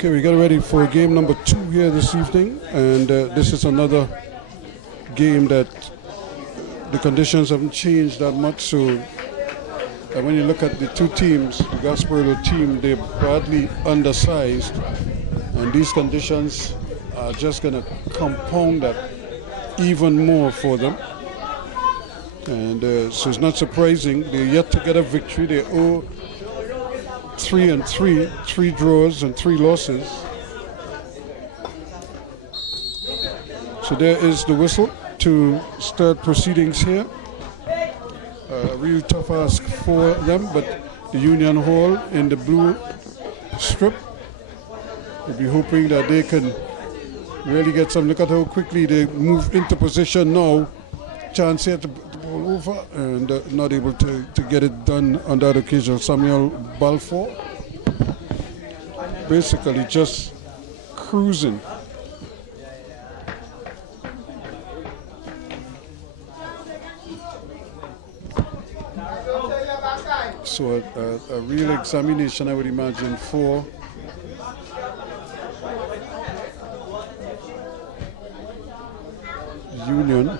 Okay, we get ready for game number 2 here this evening, and this is another game that the conditions haven't changed that much. So when you look at the two teams, the Gasparillo team, they're badly undersized, and these conditions are just going to compound that even more for them. And so it's not surprising. They're yet to get a victory. They owe 3-3, 3 draws and 3 losses. So there is the whistle to start proceedings here. A real tough ask for them, but the Union Hall in the blue strip will be hoping that they can really get some. Look at how quickly they move into position now. Chance here to ball over, and not able to get it done on that occasion. Samuel Balfour basically just cruising. So a real examination, I would imagine, for Union.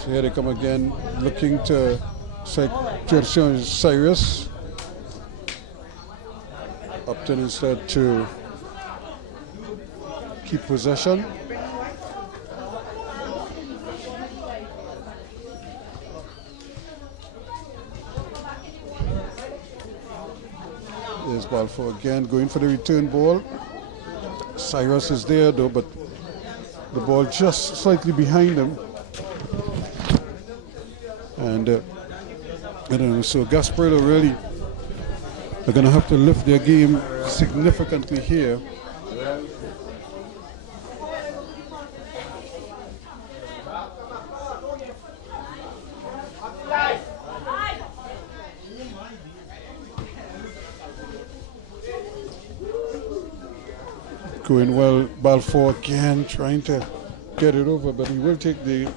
So here they come again, looking to Cyrus. Upton instead to keep possession. There's Balfour again going for the return ball. Cyrus is there though, but the ball just slightly behind him. And I don't know, so Gasparillo really are going to have to lift their game significantly here. Going well, Balfour again trying to get it over, but he will take the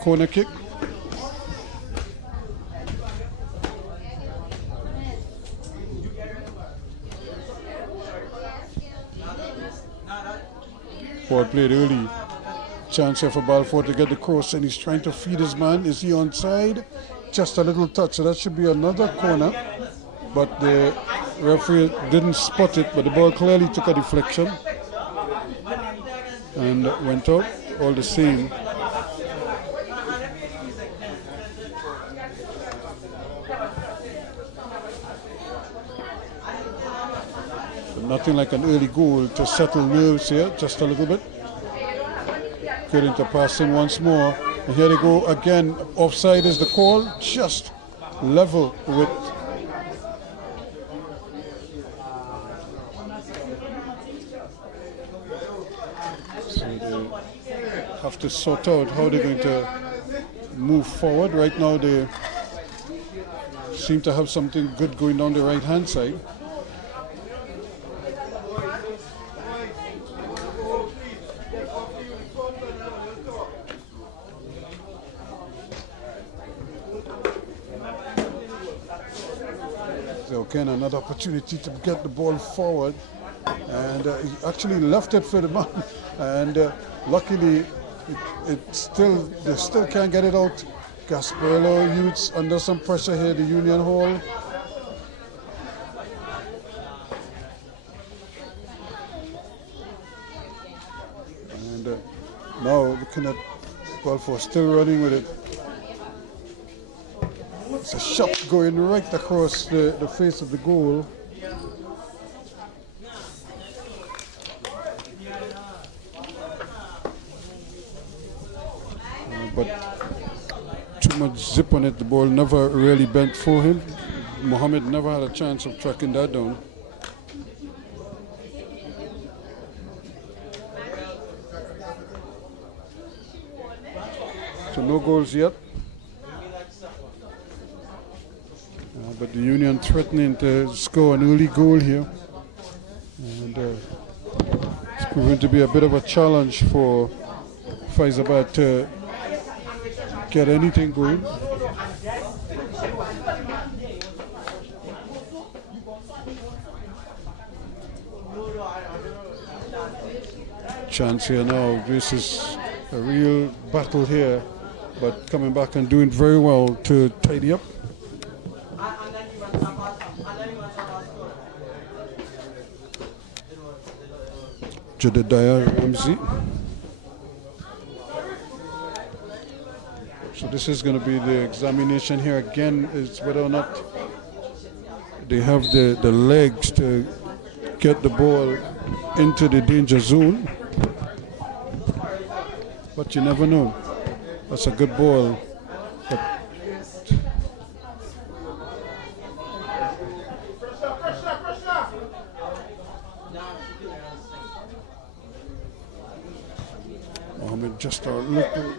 corner kick. Ball played early. Chance here for Balfour to get the cross, and he's trying to feed his man. Is he onside? Just a little touch, so that should be another corner. But the referee didn't spot it, but the ball clearly took a deflection and went out all the same. But nothing like an early goal to settle nerves here, just a little bit. Good into passing once more. And here they go again. Offside is the call, just level with have to sort out how they're going to move forward. Right now they seem to have something good going down the right hand side. So again, another opportunity to get the ball forward, and he actually left it for the man, and luckily they still can't get it out. Gasparillo youths under some pressure here, the Union Hall. And now looking at Balfour still running with it. It's a shot going right across the face of the goal. But too much zip on it, the ball never really bent for him. Mohammed never had a chance of tracking that down. So no goals yet. But the Union threatening to score an early goal here. And it's proven to be a bit of a challenge for Faizabad to get anything going. Chance here now. This is a real battle here, but coming back and doing very well to tidy up. Jedediah Ramsey. So this is going to be the examination here again, is whether or not they have the legs to get the ball into the danger zone. But you never know. That's a good ball. But Mohammed just a little.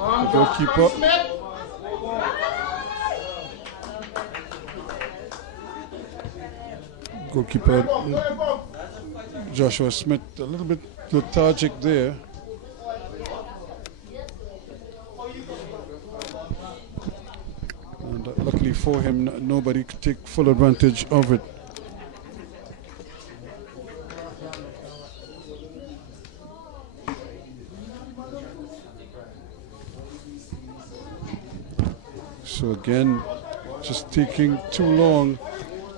The goalkeeper. Goalkeeper Joshua Smith a little bit lethargic there. And luckily for him, nobody could take full advantage of it. So again, just taking too long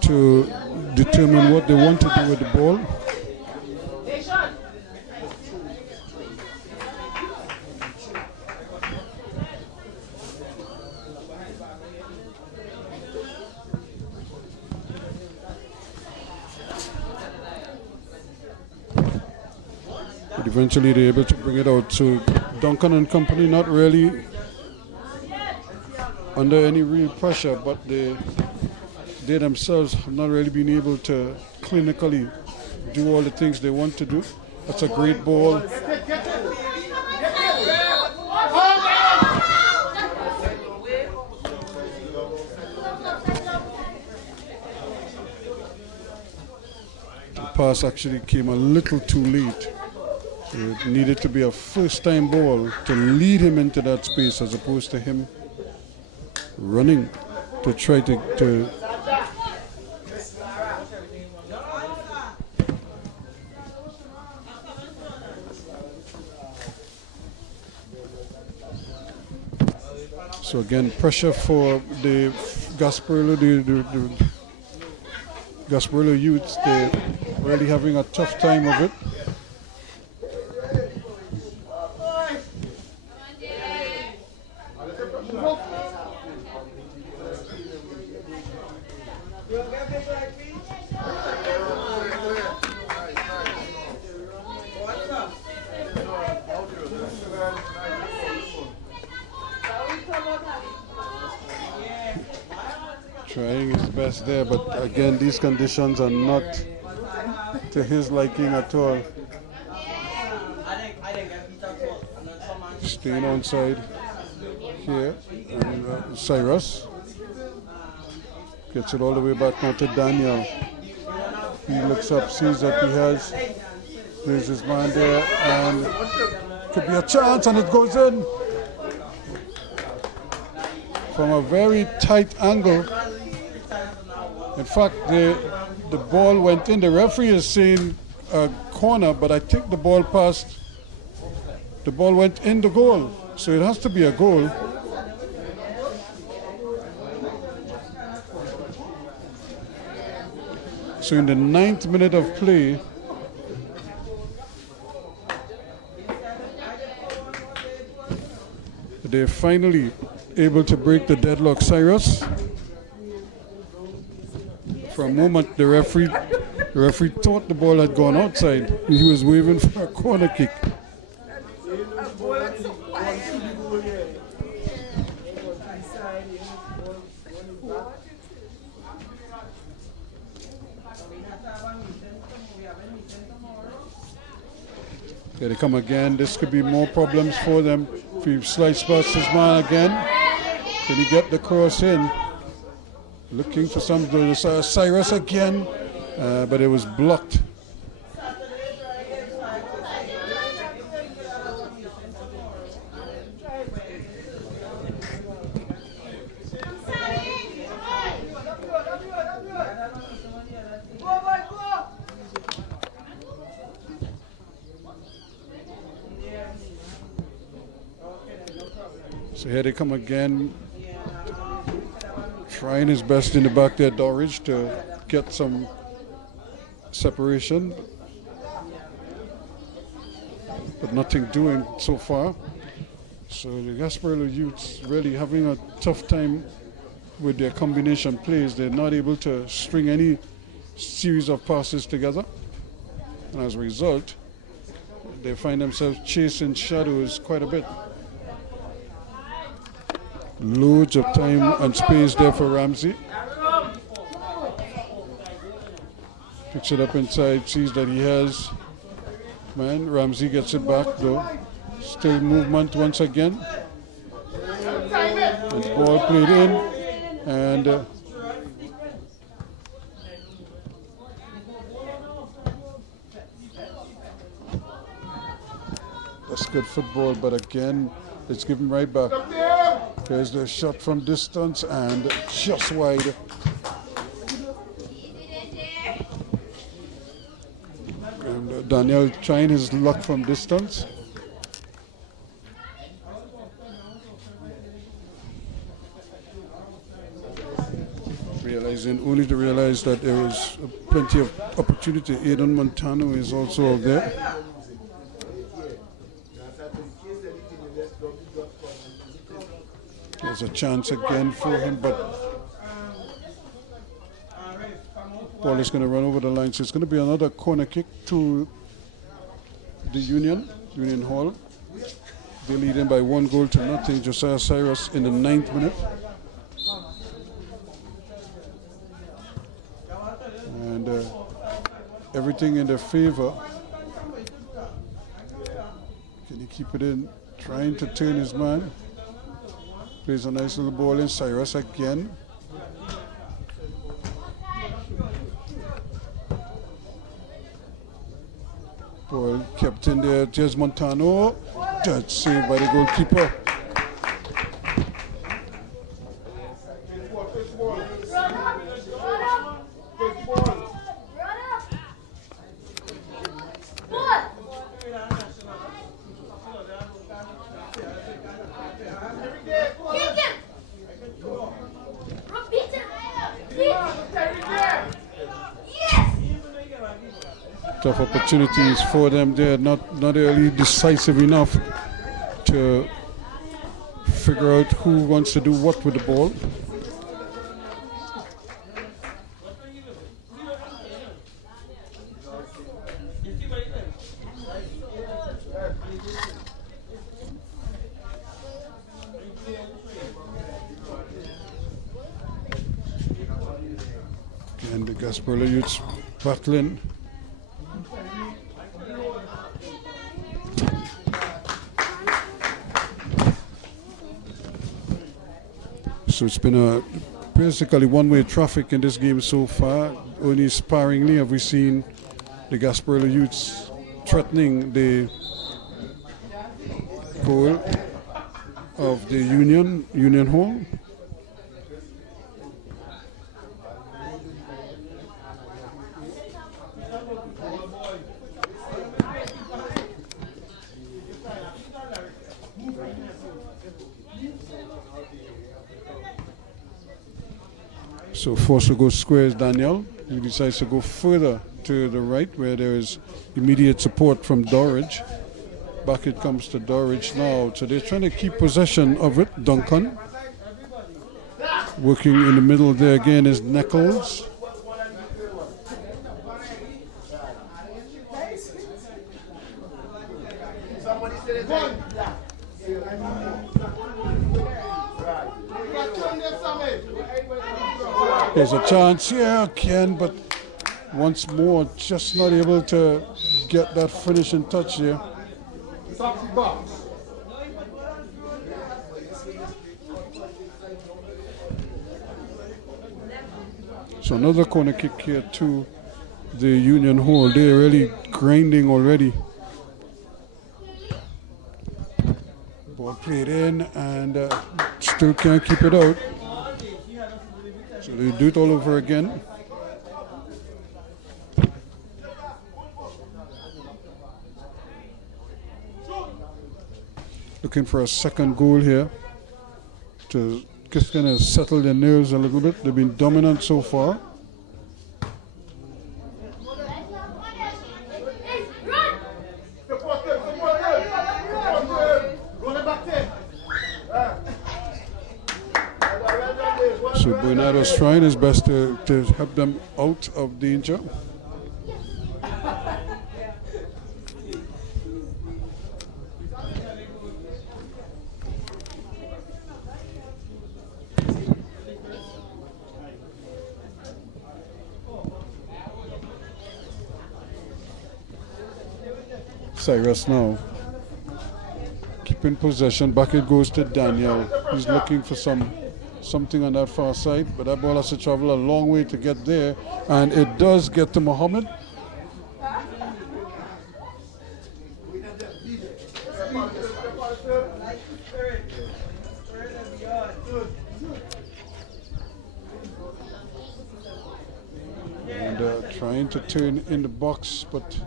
to determine what they want to do with the ball. But eventually they're able to bring it out. So Duncan and company not really under any real pressure, but they themselves have not really been able to clinically do all the things they want to do. That's a great ball. The pass actually came a little too late. It needed to be a first-time ball to lead him into that space as opposed to him running to try to so again pressure for the Gasparillo, the Gasparillo youths. They're really having a tough time of it. Trying his best there, but again these conditions are not to his liking at all. Staying onside here, and Cyrus gets it all the way back now to Daniel. He looks up, sees that he has, there's his man there, and could be a chance, and it goes in from a very tight angle. In fact, the ball went in. The referee is saying a corner, but I think the ball went in the goal, so it has to be a goal. So in the 9th minute of play, they're finally able to break the deadlock. Cyrus. For a moment, the referee thought the ball had gone outside. He was waving for a corner kick. Here they come again. This could be more problems for them. If he slice past his man again, can he get the cross in? Looking for some Cyrus again, but it was blocked. So here they come again, trying his best in the back there, Dorridge, to get some separation, but nothing doing so far. So the Gasparillo youths really having a tough time with their combination plays. They're not able to string any series of passes together, and as a result, they find themselves chasing shadows quite a bit. Loads of time and space there for Ramsey. Picks it up inside, sees that he has man. Ramsey gets it back though. Still movement once again. And ball played in, and that's good football, but again, it's given right back. There's the shot from distance and just wide. And Daniel trying his luck from distance. Only to realize that there is plenty of opportunity. Aidan Montano is also out there. There's a chance again for him, but ball is going to run over the line. So it's going to be another corner kick to the Union Hall. They're leading by 1-0. Josiah Cyrus in the 9th minute. And everything in their favor. Can he keep it in? Trying to turn his man. Plays a nice little ball in. Cyrus again. Ball kept in there. There's Montano. Judge saved by the goalkeeper. Tough opportunities for them there, not really decisive enough to figure out who wants to do what with the ball. And the Gasparillo youths battling. So it's been basically one-way traffic in this game so far. Only sparingly have we seen the Gasparillo youths threatening the goal of the Union Hall. So forced to go square is Daniel. He decides to go further to the right where there is immediate support from Dorridge. Back it comes to Dorridge now. So they're trying to keep possession of it. Duncan. Working in the middle there again is Nichols. There's a chance here, Ken, but once more, just not able to get that finishing touch here. So another corner kick here to the Union Hall. They're really grinding already. Ball played in and still can't keep it out. So they do it all over again. Looking for a second goal here. to just kind of settle their nerves a little bit. They've been dominant so far. So Bernardo's trying his best to help them out of danger. Cyrus now keeping possession. Back it goes to Daniel. He's looking for something on that far side, but that ball has to travel a long way to get there, and it does get to Mohammed. And trying to turn in the box, but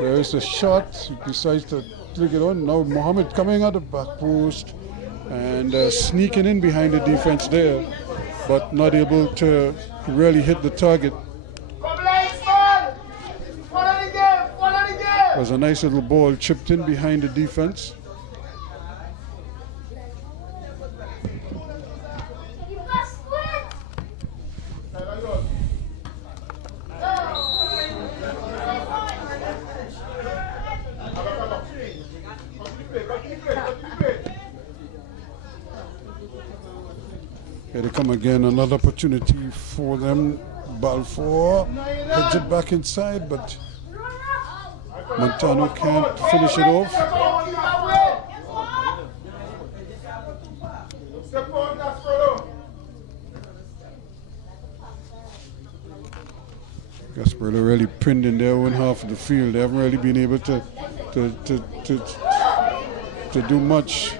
there is a shot. He decides to flick it on. Now Mohammed coming at the back post and sneaking in behind the defense there, but not able to really hit the target. It was a nice little ball chipped in behind the defense. Here they come again, another opportunity for them. Ball 4, heads it back inside, but Montano can't finish it off. Gasparillo really pinned in their own half of the field. They haven't really been able to do much.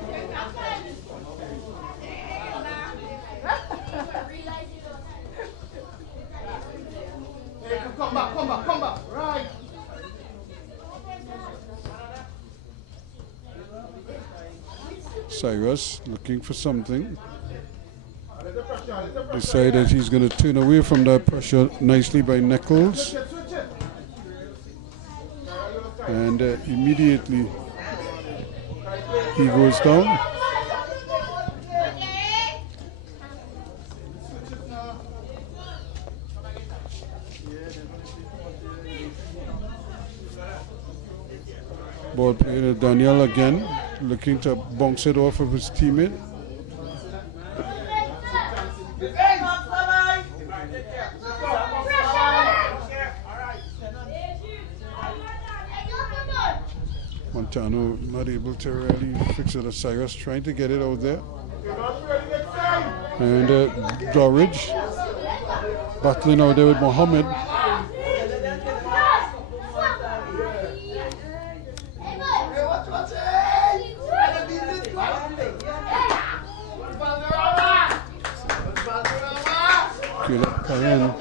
Come back, right. Cyrus looking for something. Decided he's going to turn away from that pressure nicely by Nichols. And immediately he goes down. Ball played to Daniel again, looking to bounce it off of his teammate. Montano not able to really fix it. Cyrus trying to get it out there. And Dorridge battling out there with Mohammed. Cayenne.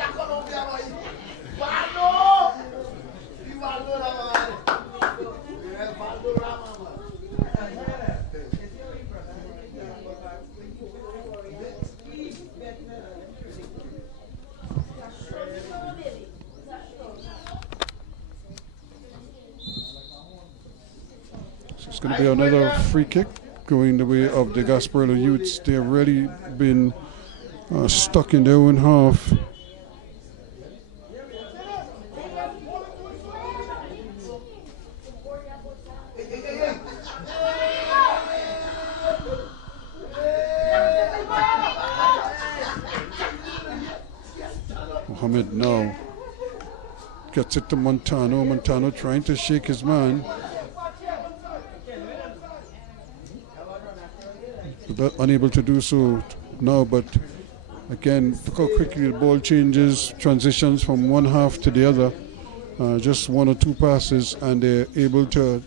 So it's going to be another free kick going the way of the Gasparillo Youths. They've really been stuck in their own half. Mohammed now gets it to Montano. Montano trying to shake his man. But unable to do so now, but again, look how quickly the ball changes, transitions from one half to the other. Just one or two passes, and they're able to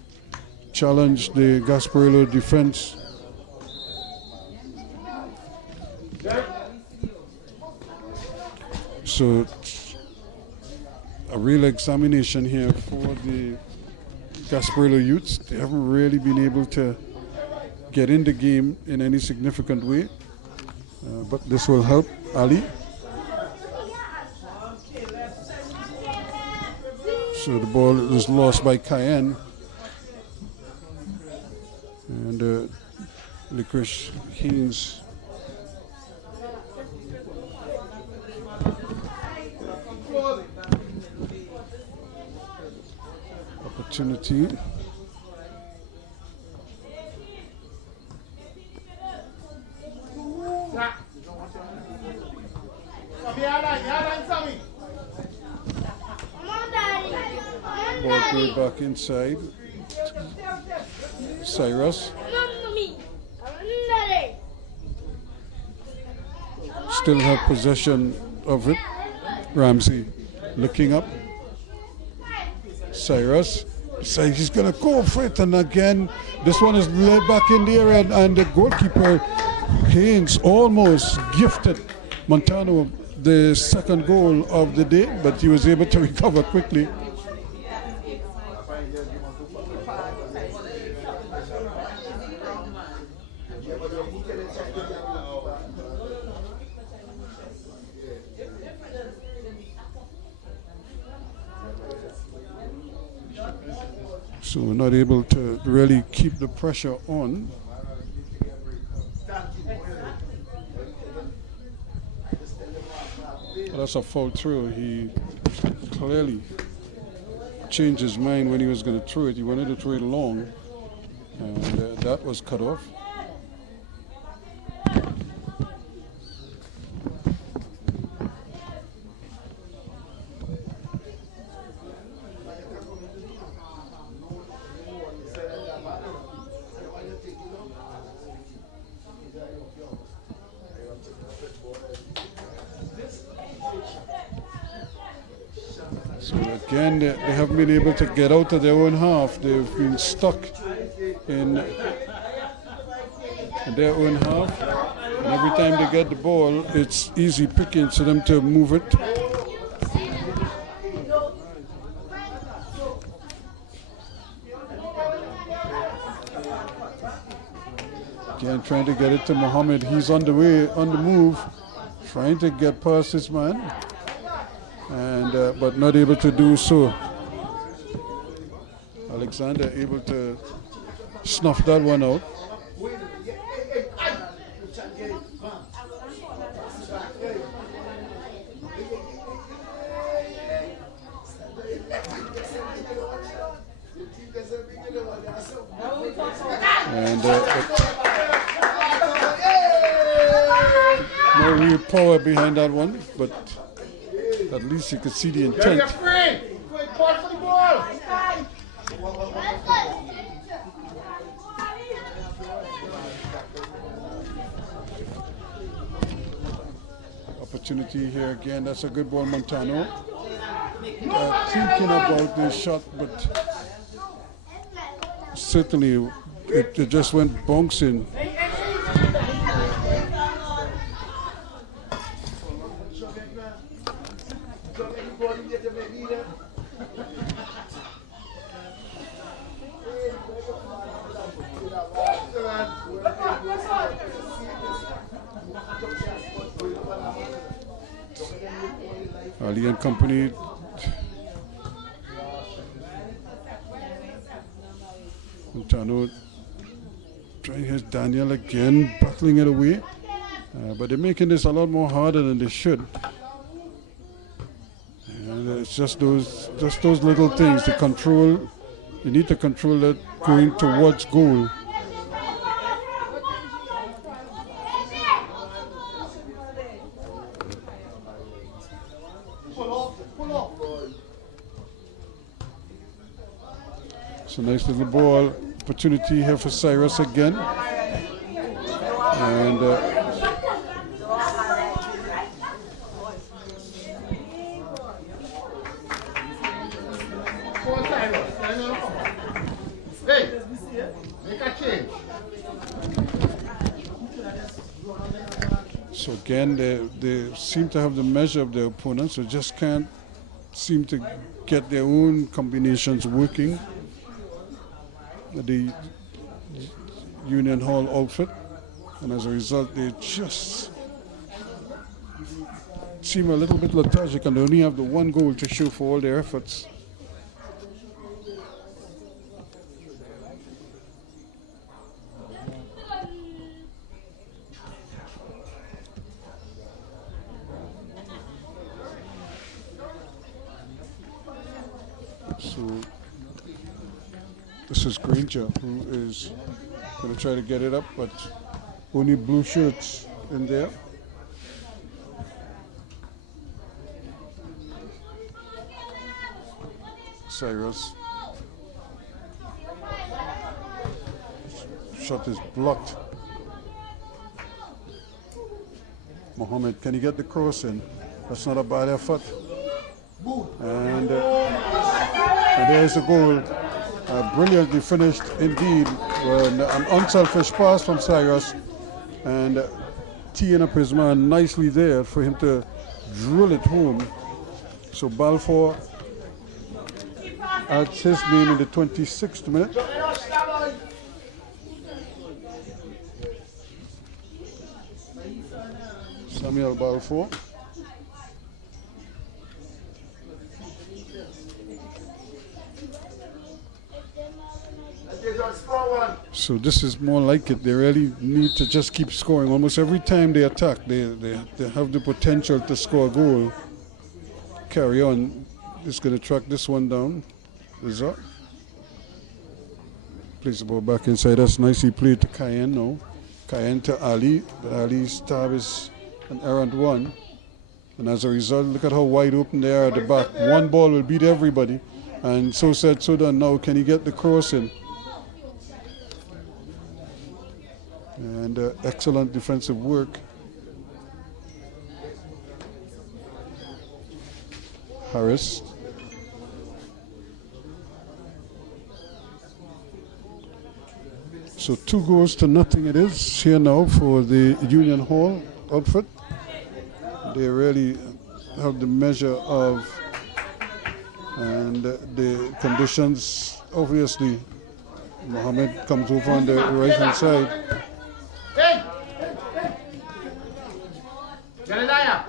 challenge the Gasparillo defense. So, a real examination here for the Gasparillo Youths. They haven't really been able to get in the game in any significant way. But this will help Ali. So the ball is lost by Cayenne. And Licorice Haynes opportunity. Ball played back inside. Cyrus. Still have possession of it. Ramsey looking up. Cyrus. He's going to go for it, and again, this one is led back in the area, and the goalkeeper, Haynes, almost gifted Montano the second goal of the day, but he was able to recover quickly. So we're not able to really keep the pressure on. That's a foul throw. He clearly changed his mind when he was going to throw it. He wanted to throw it long, and that was cut off. So again, they haven't been able to get out of their own half. They've been stuck in their own half. And every time they get the ball, it's easy pickings for them to move it. Again, trying to get it to Mohammed. He's on the way, on the move, trying to get past his man. And but not able to do so. Alexander able to snuff that one out. And no real power behind that one, but at least you could see the intent. Opportunity here again. That's a good ball, Montano. Thinking about this shot, but certainly it just went bouncing. Ali and company. Montano trying his Daniel again, battling it away. But they're making this a lot more harder than they should. And it's just those little things. The control, you need to control that going towards goal. So nice little ball opportunity here for Cyrus again. And hey, make a change. so again, they seem to have the measure of their opponent, so just can't seem to get their own combinations working. Union Hall outfit, and as a result, they just seem a little bit lethargic, and they only have the one goal to show for all their efforts. So this is Granger, who is going to try to get it up, but only blue shirts in there. Cyrus. Shot is blocked. Mohammed, can he get the cross in? That's not a bad effort. And there's a goal. Brilliantly finished indeed. An unselfish pass from Cyrus, and teeing up his man nicely there for him to drill it home. So Balfour adds his name in the 26th minute. Samuel Balfour. So this is more like it. They really need to just keep scoring. Almost every time they attack, they have the potential to score a goal. Carry on. Just going to track this one down. Is up. Plays the ball back inside. That's nicely played to Cayenne now. Cayenne to Ali. But Ali's tab is an errant one. And as a result, look at how wide open they are at the back. One ball will beat everybody. And so said, so done. Now can he get the cross in? And excellent defensive work. Harris. So 2-0 it is here now for the Union Hall outfit. They really have the measure of and the conditions. Obviously, Mohammed comes over on the right hand side. Jeremiah,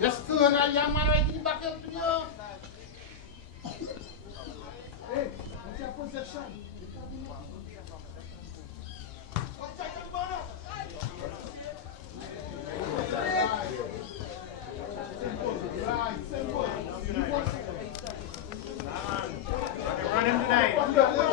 just two and a young man right in the back of the door. Hey, what's your possession? Run him tonight. Control.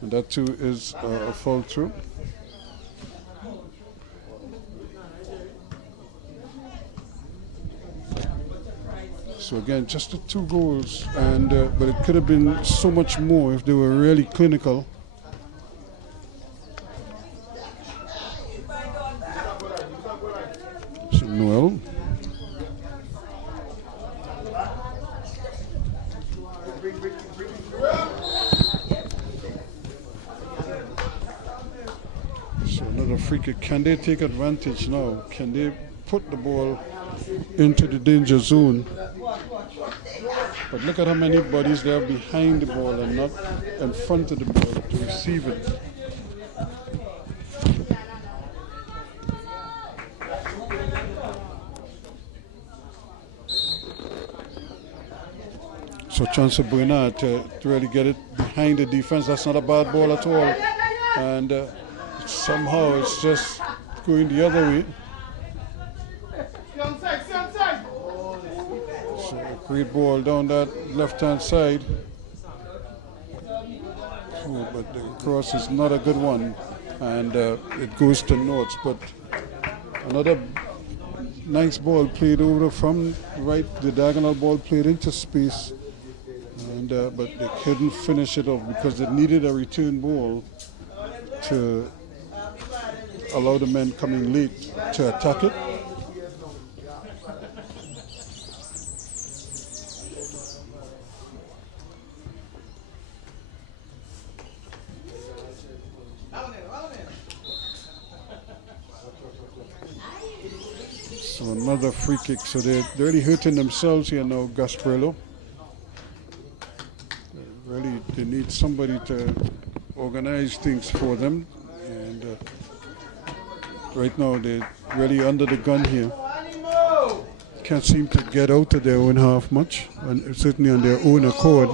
And that too is a fall through. So again, just the 2 goals, and but it could have been so much more if they were really clinical. So Noel. So another free kick. Can they take advantage now? Can they put the ball into the danger zone? But look at how many bodies they have behind the ball and not in front of the ball to receive it. So chance for Bernard to really get it behind the defense. That's not a bad ball at all. And somehow it's just going the other way. So a great ball down that left-hand side. Oh, but the cross is not a good one. And it goes to North. But another nice ball played over from right. The diagonal ball played into space. And but they couldn't finish it off because it needed a return ball to allow the men coming late to attack it. So another free kick. So they're really hurting themselves here now, Gasparillo. Really, they need somebody to organize things for them. And right now they're really under the gun here. Can't seem to get out of their own half much, and certainly on their own accord.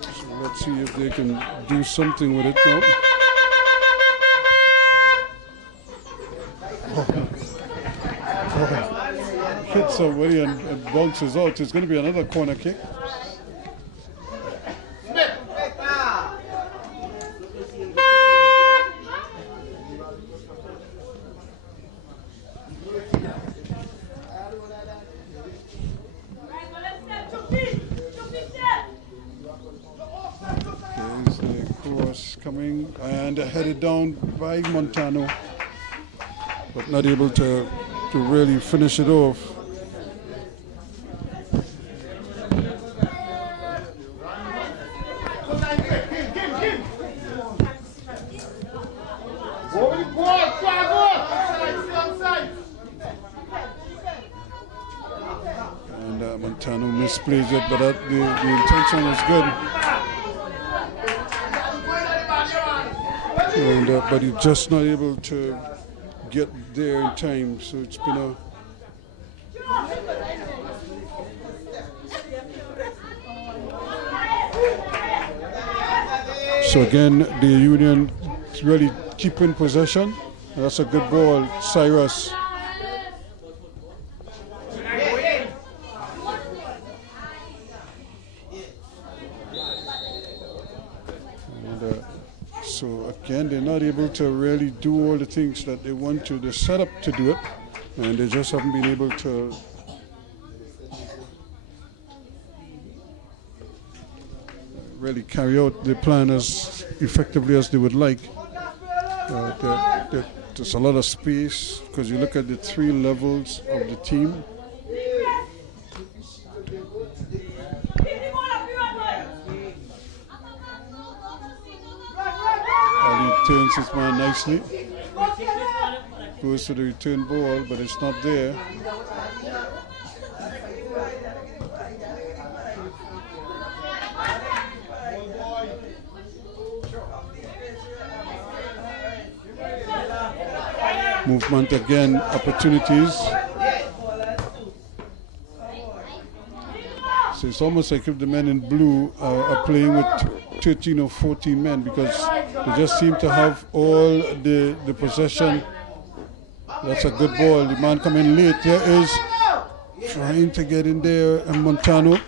So let's see if they can do something with it now. Hits somebody and bounces out. It's going to be another corner kick. There's the cross coming and headed down by Montano, but not able to really finish it off. And Montano misplays it, but the intention was good. And, but he's just not able to get there in time, so it's been a so again the Union really keeping possession. That's a good ball, Cyrus. And, so again, they're not able to really do all the things that they want to. They're set up to do it, and they just haven't been able to really carry out the plan as effectively as they would like. There's a lot of space because you look at the three levels of the team. He turns his man nicely. Goes to the return ball, but it's not there. Movement again, opportunities. So it's almost like if the men in blue are playing with 13 or 14 men, because they just seem to have all the possession. That's a good ball. The man coming late. There is trying to get in there, and Montano.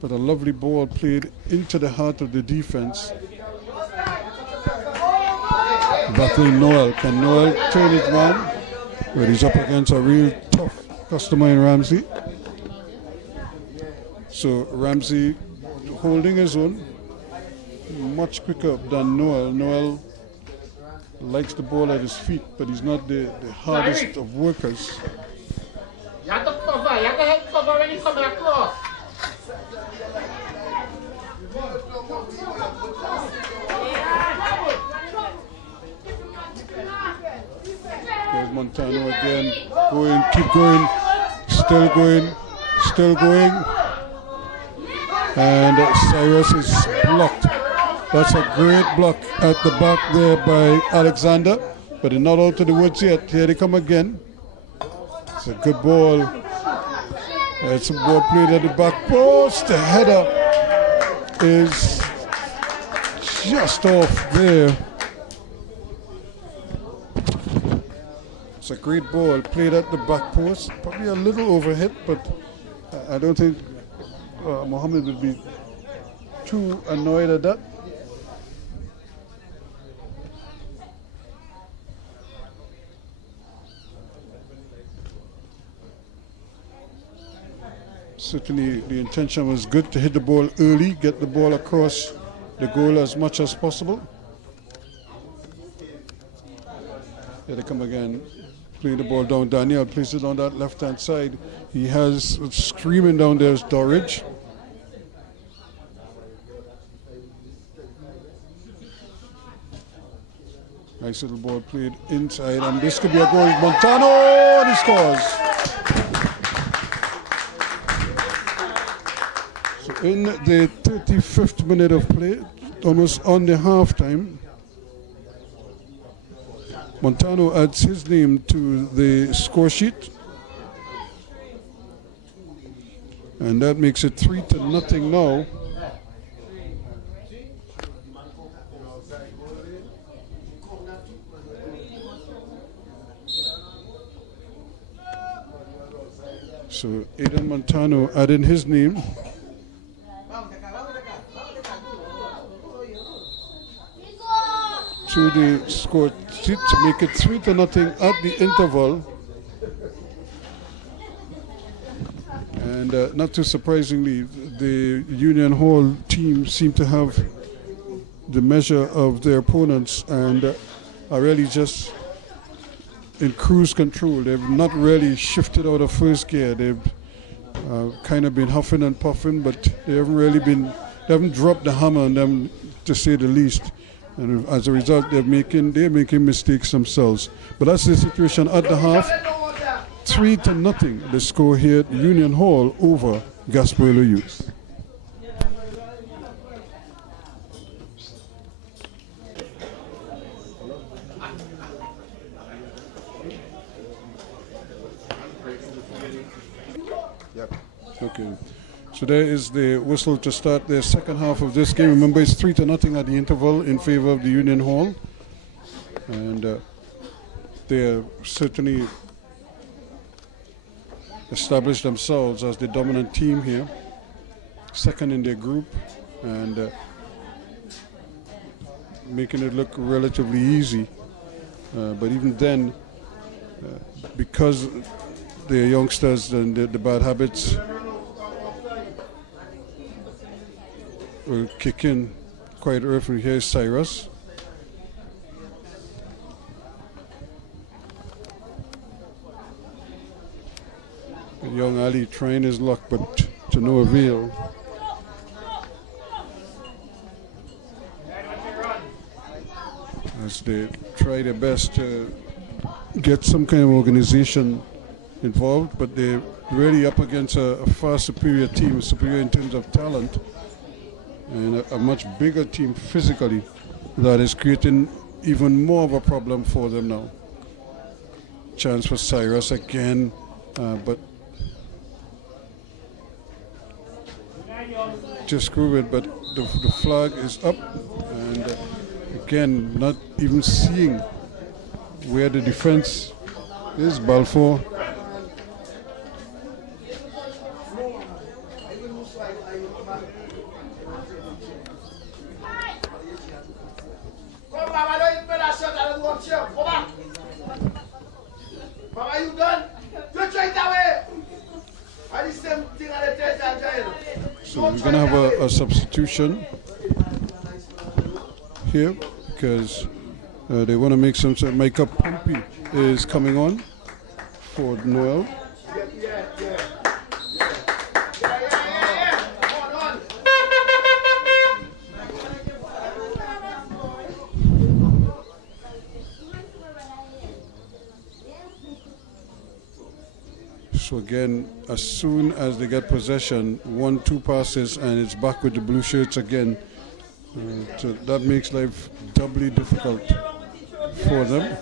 But a lovely ball played into the heart of the defense. Battling Noel. Can Noel turn it around? But he's up against a real tough customer in Ramsey. So Ramsey holding his own, much quicker than Noel. Noel likes the ball at his feet, but he's not the hardest of workers. You have to cover. You have to help cover when you come across. There's Montano again. Going, keep going. Still going. Still going. And Cyrus is blocked. That's a great block at the back there by Alexander. But they're not out to the woods yet. Here they come again. It's a good ball. It's a ball played at the back post. The header is just off there. It's a great ball played at the back post. Probably a little overhit, but I don't think Mohammed would be too annoyed at that. Certainly the intention was good to hit the ball early, get the ball across the goal as much as possible. Here they come again, playing the ball down. Daniel plays it on that left-hand side. He has screaming down there is Dorridge. Nice little ball played inside, and this could be a goal. Montano, and he scores. So in the 35th minute of play, almost on the halftime, Montano adds his name to the score sheet, and that makes it 3-0 now. So Aidan Montano adding his name to the score sheet to make it 3-0 at the interval. And not too surprisingly, the Union Hall team seemed to have the measure of their opponents and are really just in cruise control. They've not really shifted out of first gear. They've kind of been huffing and puffing, but they haven't dropped the hammer on them, to say the least. And as a result, they're making mistakes themselves. But that's the situation at the half. 3-0, the score here at Union Hall over Gasparillo Youth. Okay, so there is the whistle to start the second half of this game. Remember, it's 3-0 at the interval in favor of the Union Hall, and they certainly established themselves as the dominant team here, second in their group, and making it look relatively easy. But even then, because the youngsters and the bad habits will kick in quite early. Here's Cyrus. Young Ali trying his luck, but to no avail. As they try their best to get some kind of organization involved, but they're really up against a far superior team, superior in terms of talent, and a much bigger team physically that is creating even more of a problem for them now. Chance for Cyrus again, but just screw it, but the flag is up, and again, not even seeing where the defense is. Balfour. So we're going to have a substitution here because they want to make some sort of Micah Pumpy is coming on for Noel. So again, as soon as they get possession, 1-2 passes and it's back with the blue shirts again. So that makes life doubly difficult for them.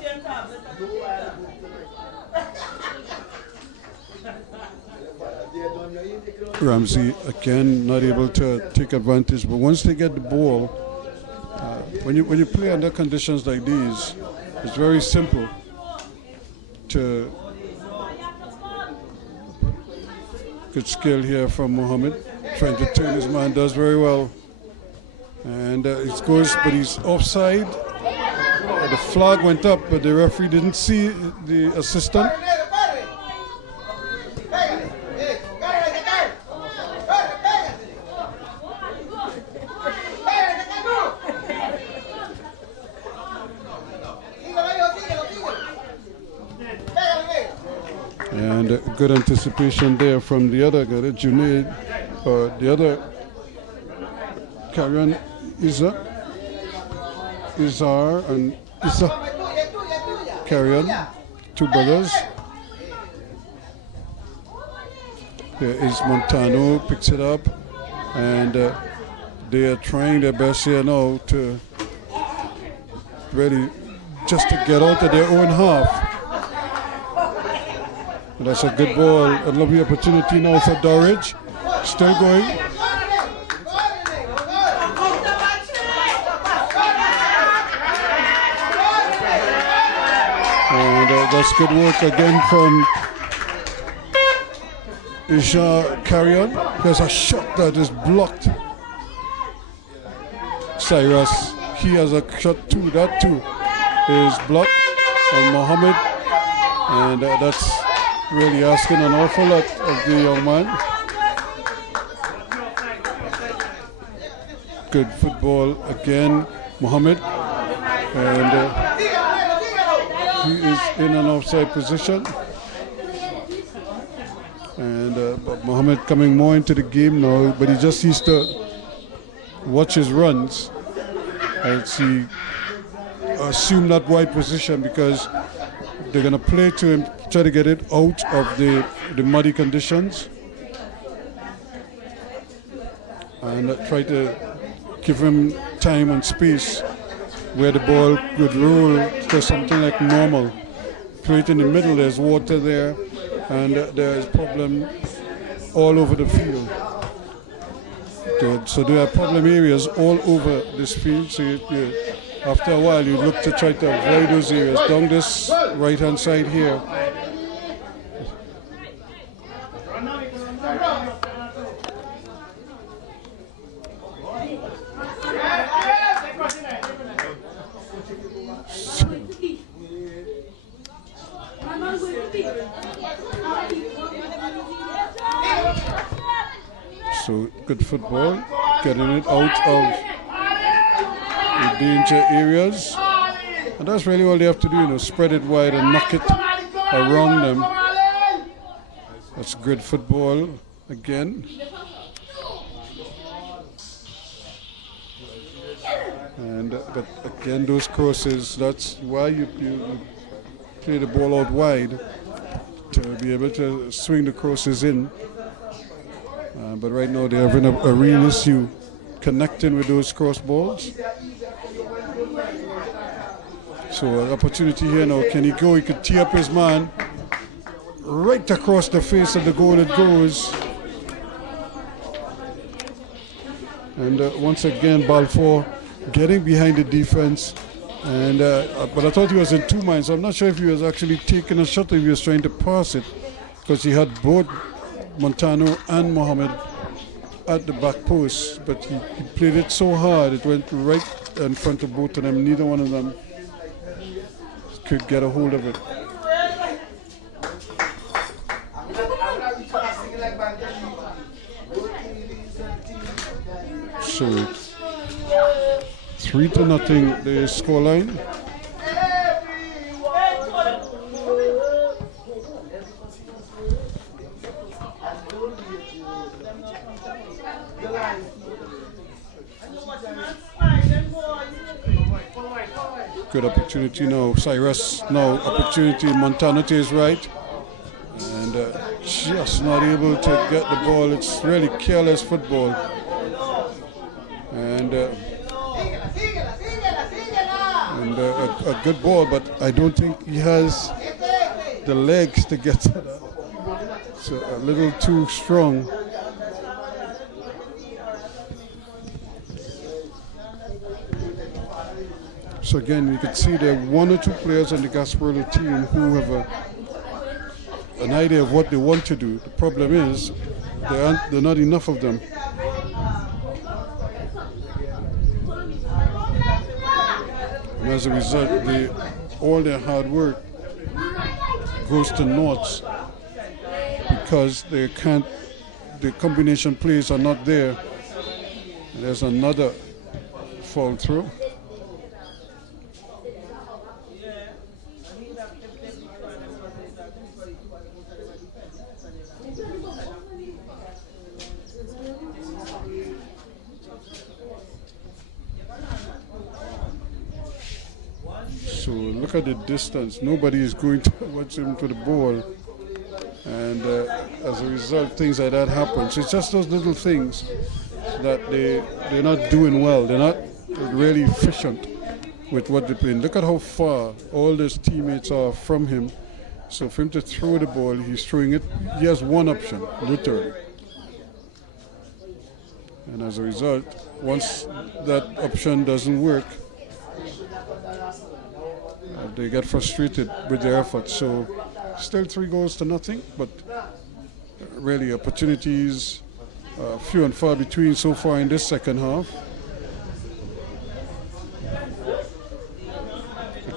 Ramsey again not able to take advantage, but once they get the ball, when you play under conditions like these, it's very simple to. Good skill here from Mohammed, trying to turn his man, does very well. And it goes, but he's offside. The flag went up, but the referee didn't see the assistant. And good anticipation there from the other guy, Junaid, the other Karen Izar and Isa. Carrion, two brothers. There is Montano, picks it up, and they are trying their best here now to really just to get out of their own half. And that's a good ball, a lovely opportunity now for Dorridge. Still going. And that's good work again from Isha Carrion. There's a shot that is blocked. Cyrus, he has a shot too. That too is blocked. And Mohammed, and that's really asking an awful lot of the young man. Good football again, Mohammed, and he is in an offside position. And but Mohammed coming more into the game now, but he just needs to watch his runs and see, assume that wide position, because they're going to play to him, try to get it out of the muddy conditions, and try to give him time and space where the ball could roll to something like normal. Play it in the middle, there's water there, and there's problem all over the field. So there are problem areas all over this field. So after a while, you look to try to avoid those areas. Down this right-hand side here. So good football, getting it out of the danger areas, and that's really all they have to do, spread it wide and knock it around them. That's good football again. And but again, those crosses, that's why you play the ball out wide, to be able to swing the crosses in. But right now they're having a real issue connecting with those cross balls. So an opportunity here now. Can he go? He could tee up his man. Right across the face of the goal it goes. And once again, Balfour getting behind the defense. And but I thought he was in two minds. So I'm not sure if he was actually taking a shot or if he was trying to pass it, because he had both Montano and Mohammed at the back post, but he played it so hard, it went right in front of both of them. Neither one of them could get a hold of it. So 3-0 the scoreline. Good opportunity now. Cyrus now opportunity. Montana to his right, and just not able to get the ball. It's really careless football, and a good ball, but I don't think he has the legs to get to that. So a little too strong. So again, you can see there are one or two players on the Gasparillo team who have an idea of what they want to do. The problem is there are not enough of them. And as a result, all their hard work goes to naught, because the combination plays are not there. And there's another fall through. So look at the distance. Nobody is going towards him to the ball. And as a result, things like that happen. So it's just those little things that they're not doing well. They're not really efficient with what they're playing. Look at how far all his teammates are from him. So for him to throw the ball, he's throwing it. He has one option, literally. And as a result, once that option doesn't work, they get frustrated with their efforts. So still 3 goals to nothing, but really opportunities few and far between so far in this second half.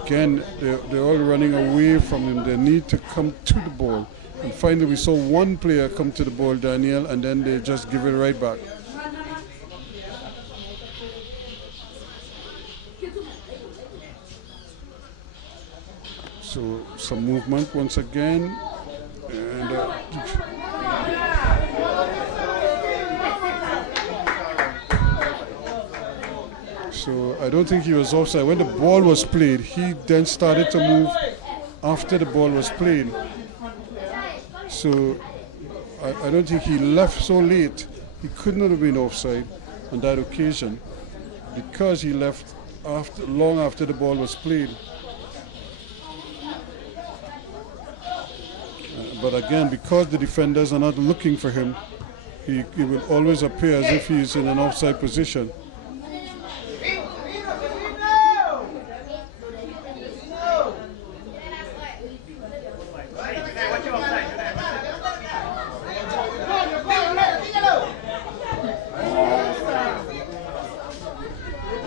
Again, they're all running away from him. They need to come to the ball. And finally, we saw one player come to the ball, Daniel, and then they just give it right back. So some movement once again, and so I don't think he was offside. When the ball was played, he then started to move after the ball was played. So I don't think he left so late. He could not have been offside on that occasion because he left long after the ball was played. But again, because the defenders are not looking for him, he will always appear as if he's in an offside position.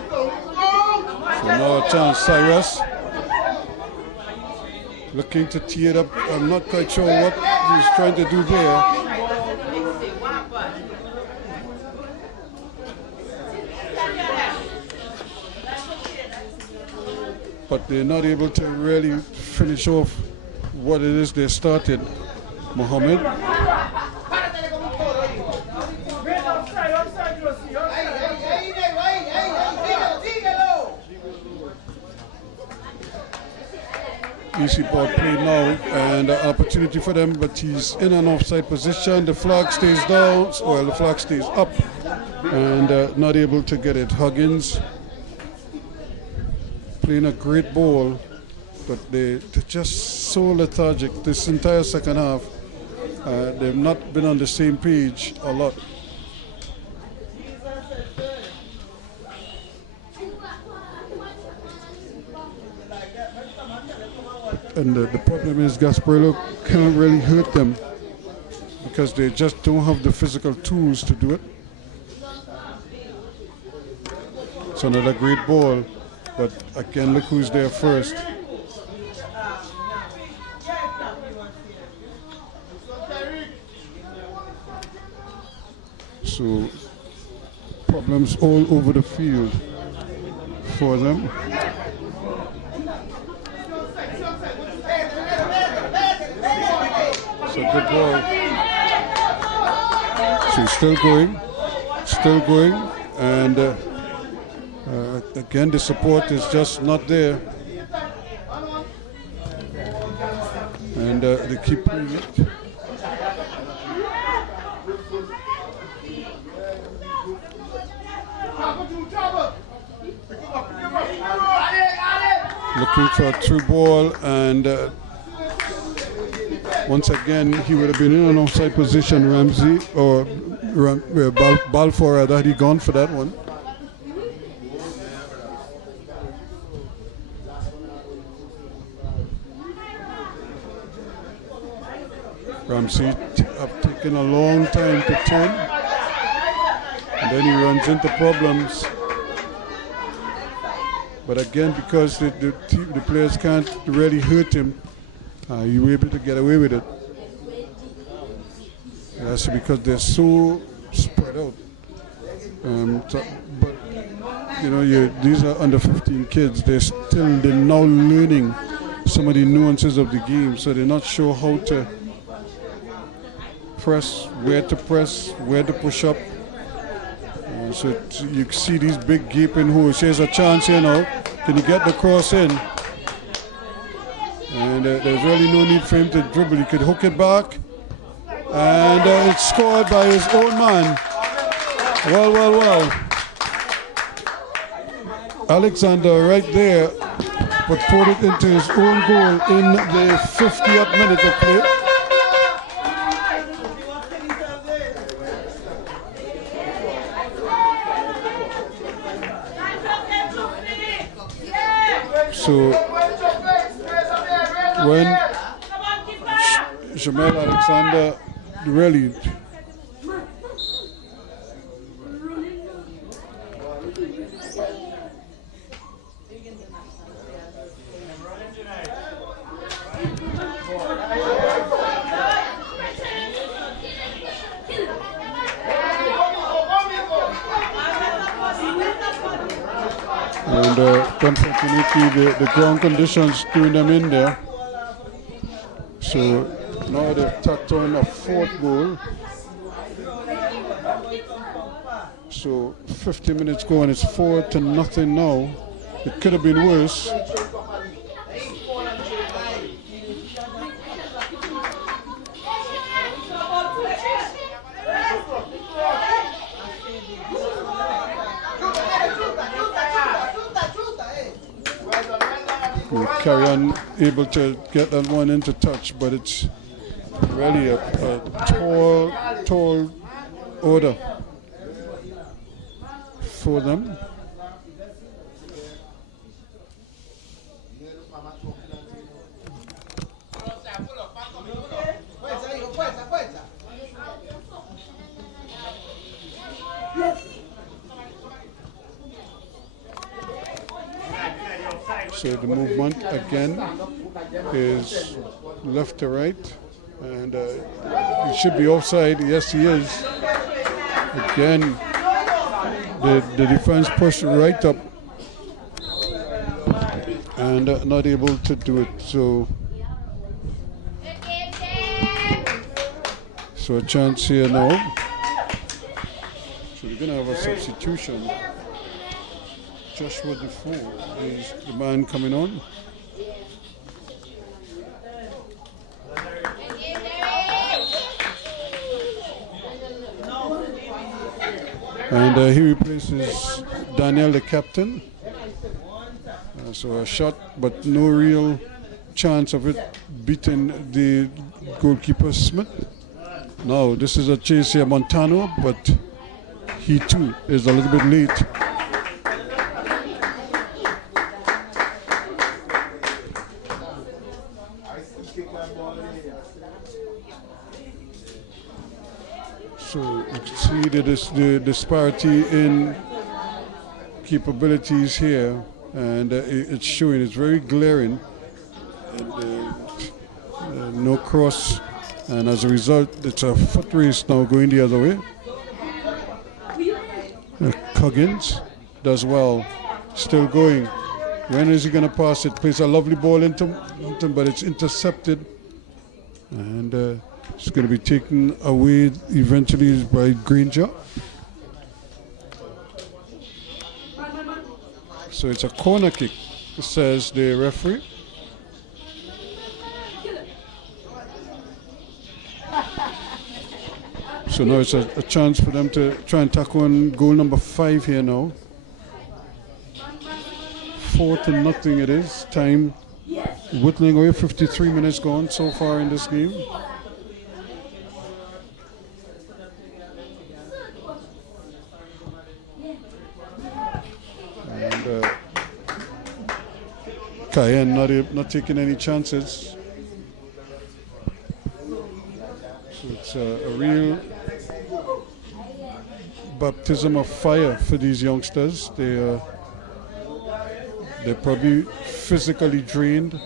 So now a chance, Cyrus. Looking to tee it up. I'm not quite sure what he's trying to do there. But they're not able to really finish off what it is they started. Mohammed. Easy ball play now, and an opportunity for them, but he's in an offside position. The flag stays down, well, the flag stays up, and not able to get it. Huggins playing a great ball, but they're just so lethargic this entire second half. They've not been on the same page a lot. And the problem is Gasparillo can't really hurt them because they just don't have the physical tools to do it. It's another great ball, but again, look who's there first. So problems all over the field for them. Good ball. So he's still going, and again the support is just not there, and they keep playing it. Looking for a through ball, and once again, he would have been in an offside position, Ramsey, or Balfour, had he gone for that one. Ramsey have taken a long time to turn, and then he runs into problems. But again, because the players can't really hurt him, you were able to get away with it. That's because they're so spread out. But you know, these are under 15 kids. They're now learning some of the nuances of the game, so they're not sure how to press, where to push up. So you see these big gaping holes. Here's a chance here now. Can you get the cross in? And there's really no need for him to dribble. He could hook it back. And it's scored by his own man. Well. Alexander right there, but put it into his own goal in the 50th minute of play. So when Jamel Alexander really and unfortunately the ground conditions doing them in there. So now they've tacked on a 4th goal. So 50 minutes going, it's 4-0 now. It could have been worse. We carry on able to get that one into touch, but it's really a tall order for them. So the movement again is left to right, and he should be offside. Yes, he is. Again, the defense pushed right up and not able to do it. So a chance here now. So we're going to have a substitution. Joshua Defoe is the man coming on. And he replaces Daniel, the captain. So a shot, but no real chance of it beating the goalkeeper Smith. Now this is a chase here, Montano, but he too is a little bit late. So you can see the disparity in capabilities here, and it's showing, it's very glaring. No cross, and as a result, it's a foot race now going the other way. Coggins does well, still going. When is he going to pass it? Plays a lovely ball into Mountain, but it's intercepted, and it's going to be taken away eventually by Granger. So it's a corner kick, says the referee. So now it's a chance for them to try and tackle on goal number 5 here now. 4-0 it is. Time whittling away, 53 minutes gone so far in this game. And Cayenne not taking any chances. So it's a real baptism of fire for these youngsters. They're probably physically drained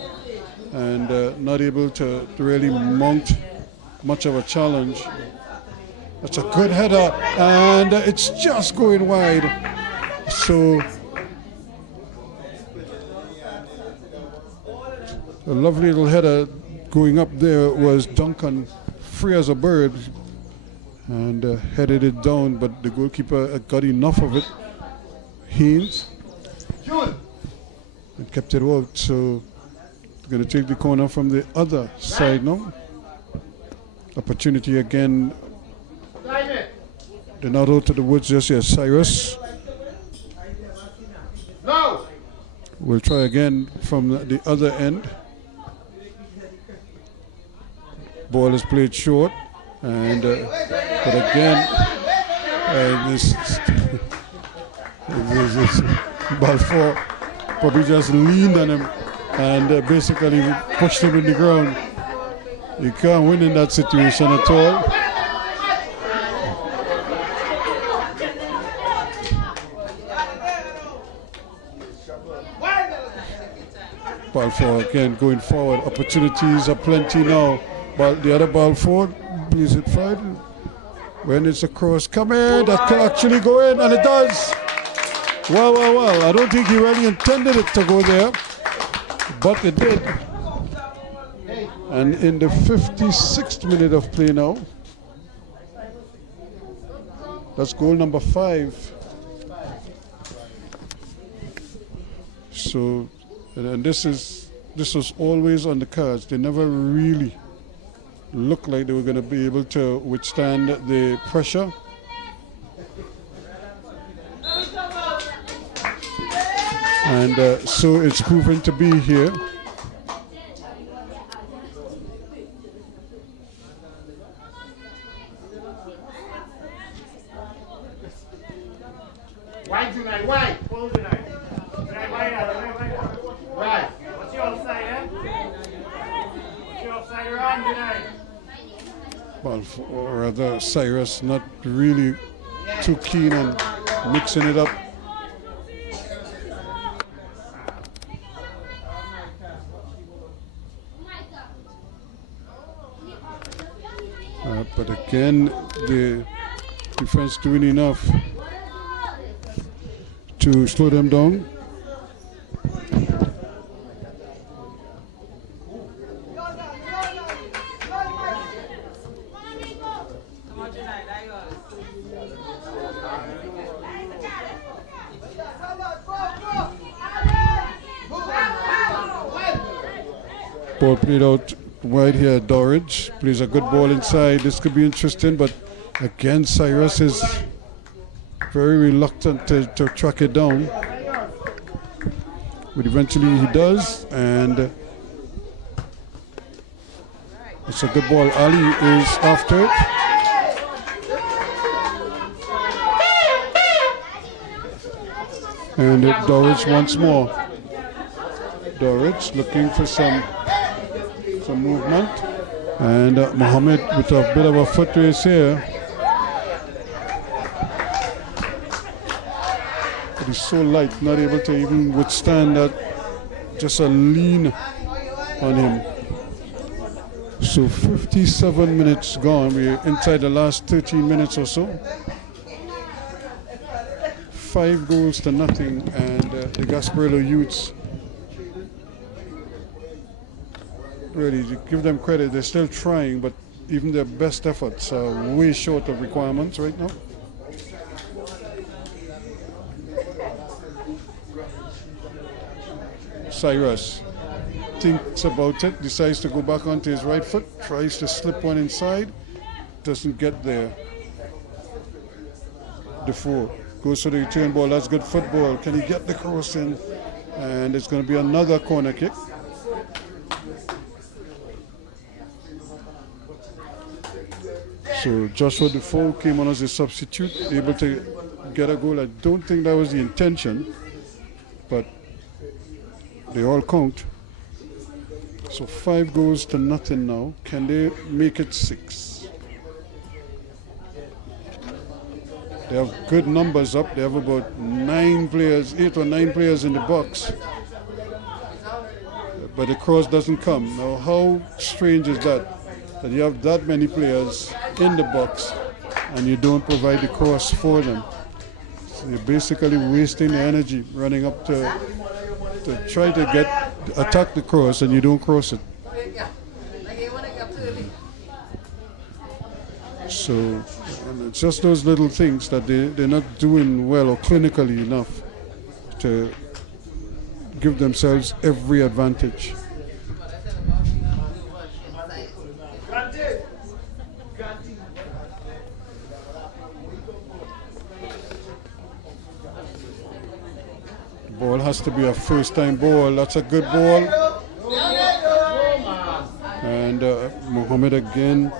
and not able to really mount much of a challenge. That's a good header, and it's just going wide. So a lovely little header going up there was Duncan, free as a bird, and headed it down, but the goalkeeper got enough of it, Haynes, and kept it out. So Going to take the corner from the other side now. Opportunity again. They're not out of the woods just yet. Cyrus. No. We'll try again from the other end. Ball is played short, and but again, this ball four probably just leaned on him and basically pushed him in the ground. You can't win in that situation at all. Ball four again going forward. Opportunities are plenty now. But the other ball forward, please it fired. When it's a cross, come in, that can actually go in, and it does. Well. I don't think he really intended it to go there, but it did. And in the 56th minute of play now, that's goal number 5. So, and this was always on the cards. They never really looked like they were going to be able to withstand the pressure. And so it's proven to be here. Why tonight? Why? Pull tonight. Right. What's your offside, eh? What's your offside around tonight? Well, or rather, Cyrus not really too keen on mixing it up. But again, the defense doing enough to slow them down. Ball played out wide here. Dorridge plays a good ball inside. This could be interesting, but again, Cyrus is very reluctant to track it down. But eventually he does, and it's a good ball. Ali is after it. And Dorridge once more. Dorridge looking for some movement, and Mohammed with a bit of a foot race here. But he's so light, not able to even withstand that. Just a lean on him. So 57 minutes gone. We're inside the last 13 minutes or so. 5 goals to nothing, and the Gasparillo youths, really, to give them credit, they're still trying, but even their best efforts are way short of requirements right now. Cyrus thinks about it, decides to go back onto his right foot, tries to slip one inside, doesn't get there. Defoe goes for the return ball, that's good football. Can he get the cross in? And it's going to be another corner kick. So Joshua Defoe came on as a substitute, able to get a goal. I don't think that was the intention, but they all count. So 5 goals to nothing now. Can they make it 6? They have good numbers up. They have about 9 players, 8 or 9 players in the box. But the cross doesn't come. Now how strange is that? That you have that many players in the box and you don't provide the cross for them. So you're basically wasting the energy running up to try to attack the cross, and you don't cross it. So and it's just those little things that they're not doing well or clinically enough to give themselves every advantage. Ball has to be a first-time ball. That's a good ball. And Mohammed again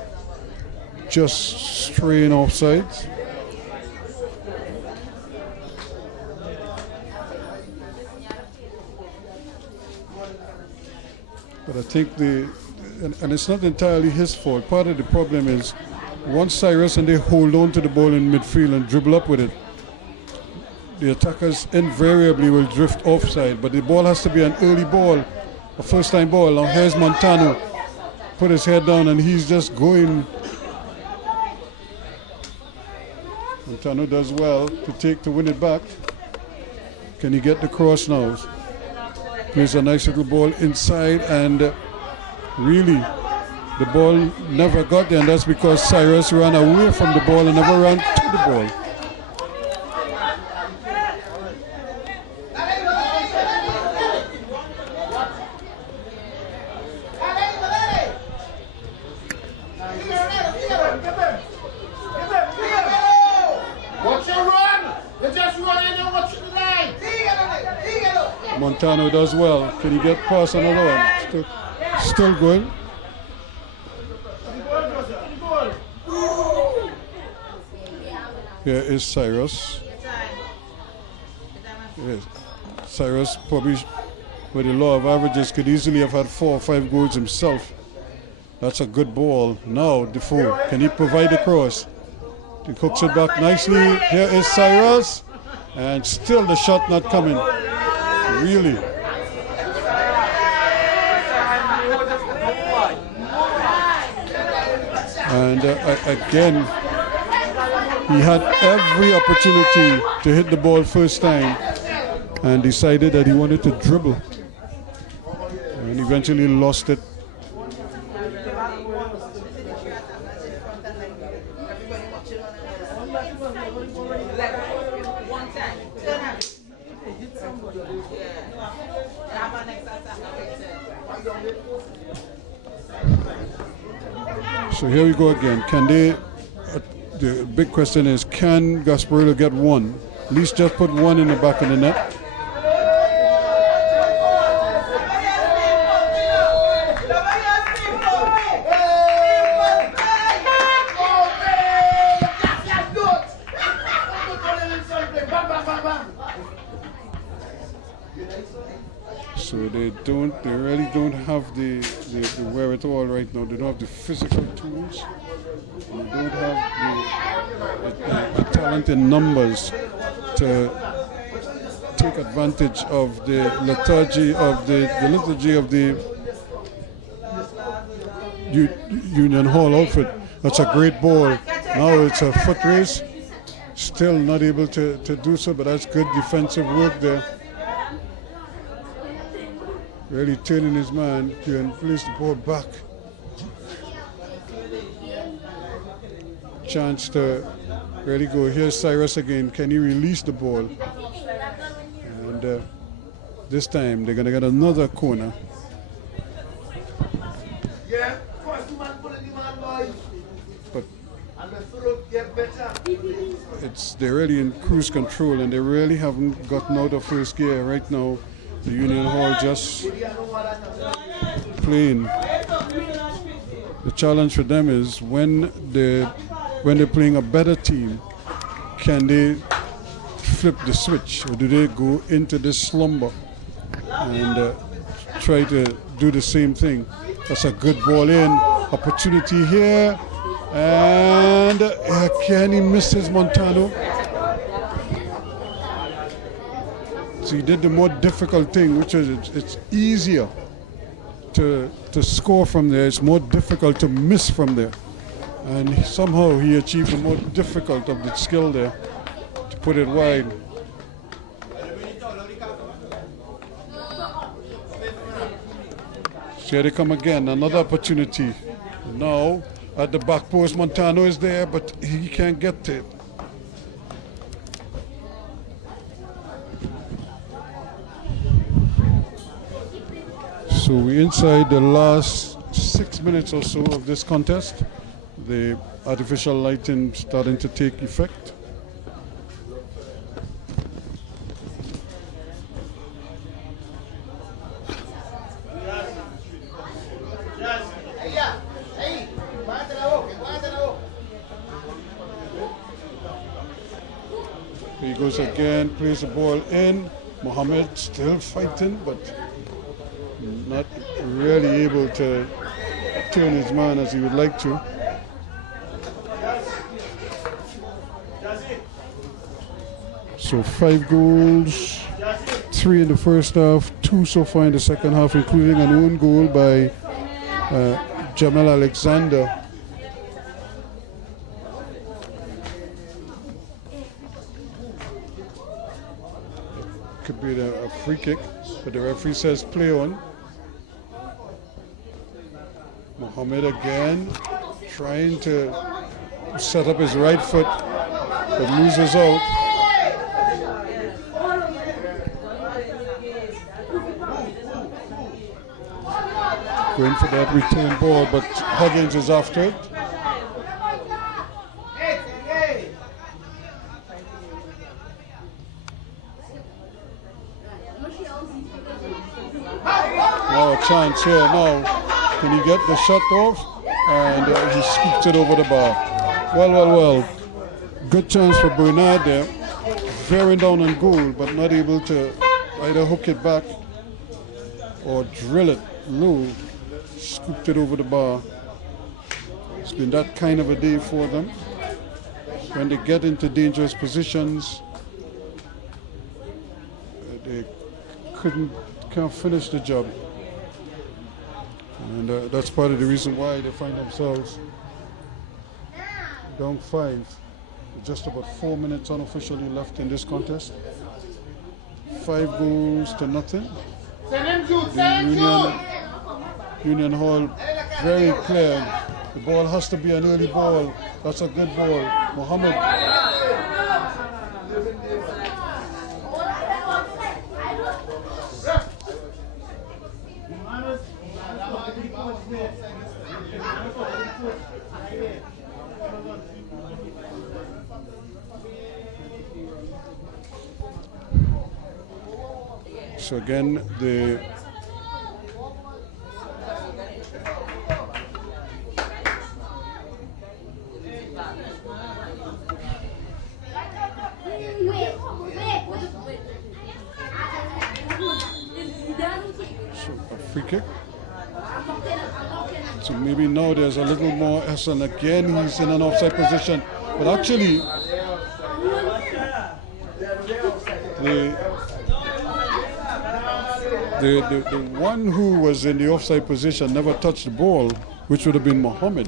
just straying offsides. But I think and it's not entirely his fault. Part of the problem is once Cyrus and they hold on to the ball in midfield and dribble up with it, the attackers invariably will drift offside. But the ball has to be an early ball, a first-time ball. Now here's Montano, put his head down and he's just going. Montano does well to win it back. Can he get the cross now? Plays a nice little ball inside, and really the ball never got there, and that's because Cyrus ran away from the ball and never ran to the ball. Montano does well. Can he get past another one? Still going. Here is Cyrus. Yes. Cyrus probably, with the law of averages, could easily have had 4 or 5 goals himself. That's a good ball. Now Defoe, can he provide the cross? He hooks it back nicely. Here is Cyrus, and still the shot not coming. Really. And again, he had every opportunity to hit the ball first time and decided that he wanted to dribble, and eventually lost it. So here we go again. Can they, the big question is, can Gasparillo get one? At least just put one in the back of the net. So they really don't have the wherewithal right now. They don't have the physical tools. They don't have the talent in numbers to take advantage of the lethargy of the Union Hall outfit. That's a great ball. Now it's a foot race. Still not able to do so, but that's good defensive work there. Really turning his man to place the ball back. Chance to really go. Here's Cyrus again. Can he release the ball? And this time they're going to get another corner. But they're really in cruise control, and they really haven't gotten out of first gear right now. The Union Hall just playing. The challenge for them is when they're playing a better team, can they flip the switch, or do they go into this slumber and try to do the same thing? That's a good ball in. Opportunity here, and can he miss his Montano? So he did the more difficult thing, which is it's easier to score from there. It's more difficult to miss from there. And somehow he achieved the more difficult of the skill there to put it wide. So here they come again, another opportunity. Now at the back post, Montano is there, but he can't get to it. So we're inside the last 6 minutes or so of this contest. The artificial lighting starting to take effect. He goes again, plays the ball in. Mohammed still fighting, but not really able to turn his man as he would like to. So 5 goals, 3 in the first half, 2 so far in the second half, including an own goal by Jamal Alexander. Could be a free kick, but the referee says play on. Mohammed again trying to set up his right foot, but loses out. Going for that return ball, but Huggins is after it. Now a chance here now. Can he get the shot off? And he scoops it over the bar. Well. Good chance for Bernard there. Bearing down on goal, but not able to either hook it back or drill it low. Scooped it over the bar. It's been that kind of a day for them. When they get into dangerous positions, they can't finish the job. And that's part of the reason why they find themselves down 5. With just about 4 minutes unofficially left in this contest. 5 goals to nothing. Union Hall very clear. The ball has to be an early ball. That's a good ball. Mohammed. So again, the free kick. So maybe now there's a little more S, and again he's in an offside position. But actually, the one who was in the offside position never touched the ball, which would have been Mohammed.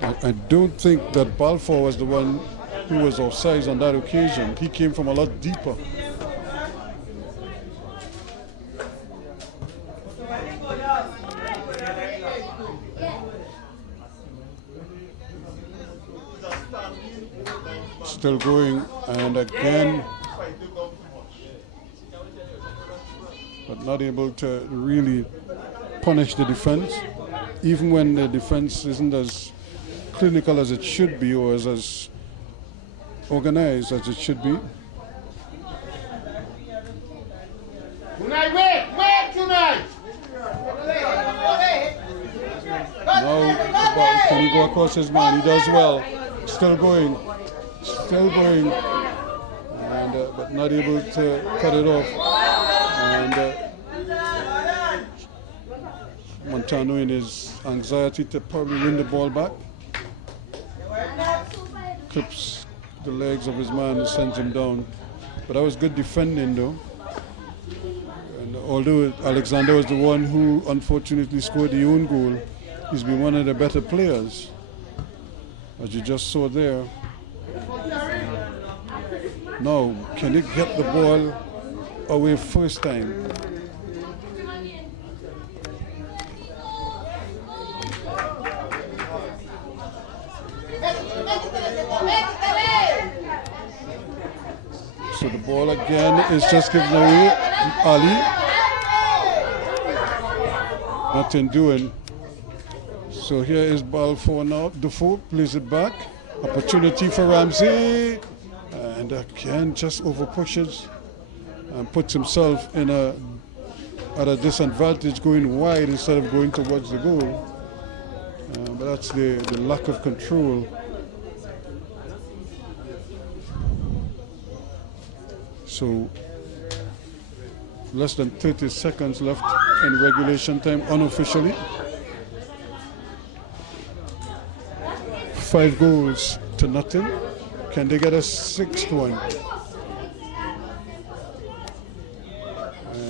I don't think that Balfour was the one who was offside on that occasion. He came from a lot deeper. Still going, and again, but not able to really punish the defense, even when the defense isn't as clinical as it should be, or as organized as it should be. Wait tonight! Now, can he go across his man? He does well. Still going, and but not able to cut it off. And Montano, in his anxiety to probably win the ball back, clips the legs of his man and sends him down. But that was good defending, though. And although Alexander was the one who unfortunately scored the own goal, he's been one of the better players, as you just saw there. Now, can he get the ball away first time? So the ball again is just given away. Ali. Nothing doing. So here is ball for now. Defoe plays it back. Opportunity for Ramsey. And again just over pushes and puts himself in at a disadvantage, going wide instead of going towards the goal. But that's the lack of control. So less than 30 seconds left in regulation time unofficially. 5 goals to nothing. Can they get a 6th one?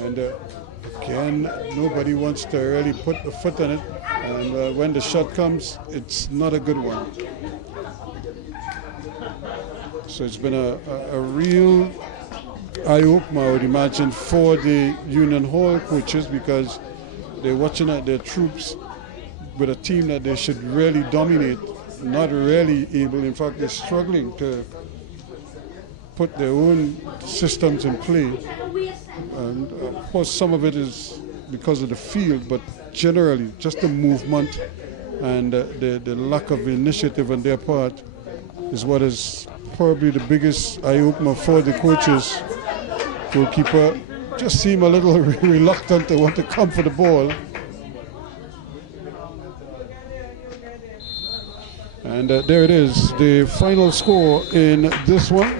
And again, nobody wants to really put a foot on it. And when the shot comes, it's not a good one. So it's been a real eye-opener, I would imagine, for the Union Hall coaches, because they're watching at their troops with a team that they should really dominate, not really able. In fact, they're struggling to put their own systems in play. And of course, some of it is because of the field, but generally, just the movement and the lack of initiative on their part is what is probably the biggest eye-opener for the coaches. Goalkeeper just seemed a little reluctant to want to come for the ball. And there it is, the final score in this one.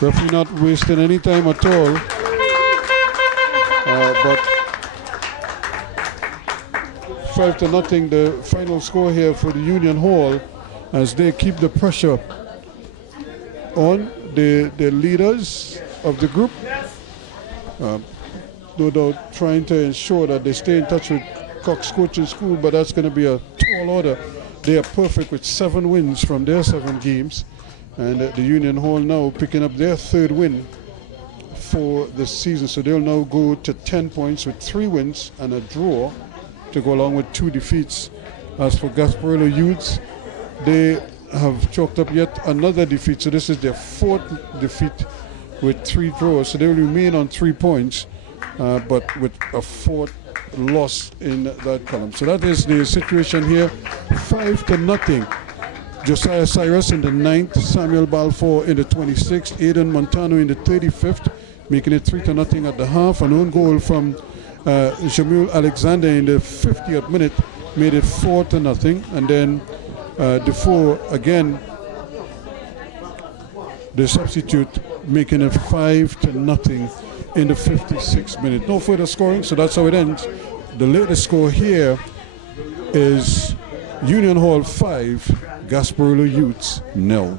Referee not wasting any time at all. But 5-0, the final score here for the Union Hall, as they keep the pressure on the leaders of the group. No doubt trying to ensure that they stay in touch with Cox Coaching School, but that's going to be a tall order. They are perfect with 7 wins from their 7 games, and the Union Hall now picking up their 3rd win for the season, so they'll now go to 10 points with 3 wins and a draw to go along with 2 defeats. As for Gasparillo Youths, they have chalked up yet another defeat, so this is their 4th defeat with 3 draws, so they will remain on 3 points, but with a 4th loss in that column. So that is the situation here. 5-0. Josiah Cyrus in the 9th, Samuel Balfour in the 26th, Aidan Montano in the 35th, making it 3-0 at the half. An own goal from Jamil Alexander in the 50th minute made it 4-0, and then Defoe again, the substitute, making it 5-0 in the 56th minute. No further scoring, so that's how it ends. The latest score here is Union Hall 5, Gasparillo Youths 0.